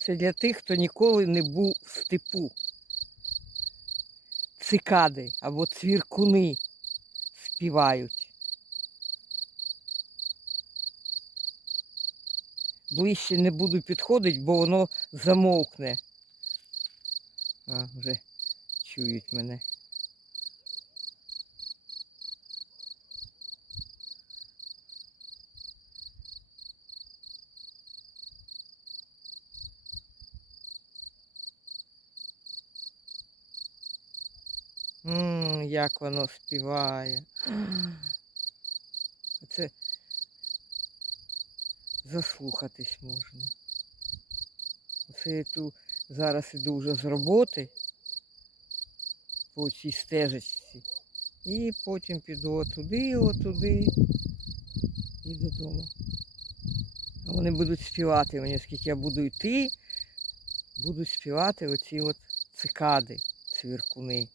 Це для тих, хто ніколи не був в степу. Цикади або цвіркуни співають. Ближче не буду підходити, бо воно замовкне. А, вже чують мене. М, як воно співає. Це заслухатись можна. Оце я тут зараз іду вже з роботи по цій стежечці. І потім піду отуди, отуди і додому. А вони будуть співати мені, оскільки я буду йти, будуть співати оці от цикади, цвіркуни.